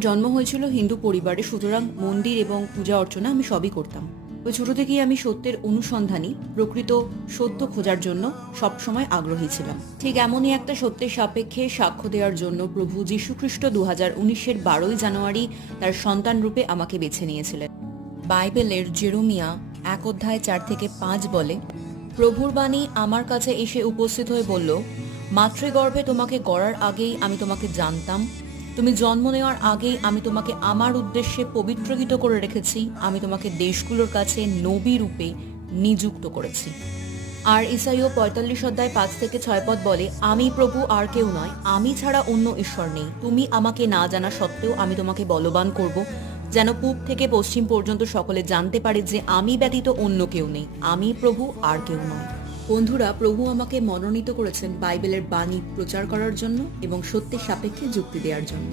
জন্ম হয়েছিল হিন্দু পরিবারে, সুতরাং মন্দির এবং পূজা অর্চনা আমি সবই করতাম। ওই ছোট থেকেই আমি সত্যের অনুসন্ধানী, প্রকৃত সত্য খোঁজার জন্য সবসময় আগ্রহী ছিলাম। ঠিক এমনই একটা সত্যের সাপেক্ষে সাক্ষ্য দেওয়ার জন্য প্রভু যীশুখ্রিস্ট 2019-এর 12ই জানুয়ারি তার সন্তান রূপে আমাকে বেছে নিয়েছিলেন। বাইবেলের জেরুমিয়া 1:4-5 বলে, প্রভুর বাণী আমার কাছে এসে উপস্থিত হয়ে বলল, মাতৃগর্ভে তোমাকে গড়ার আগেই আমি তোমাকে জানতাম, তুমি জন্ম নেওয়ার আগেই আমি তোমাকে আমার উদ্দেশ্যে পবিত্রকৃত করে রেখেছি, আমি তোমাকে দেশগুলোর কাছে নবী রূপে নিযুক্ত করেছি। আর ইসাইয় 45:5-6 পদ বলে, আমি প্রভু আর কেউ নয়, আমি ছাড়া অন্য ঈশ্বর নেই, তুমি আমাকে না জানা সত্ত্বেও আমি তোমাকে বলবান করব, যেন পূব থেকে পশ্চিম পর্যন্ত সকলে জানতে পারে যে আমি ব্যতীত অন্য কেউ নেই, আমি প্রভু আর কেউ নয়। বন্ধুরা, প্রভু আমাকে মনোনীত করেছেন বাইবেলের বাণী প্রচার করার জন্য এবং সত্যের সাপেক্ষে যুক্তি দেওয়ার জন্য।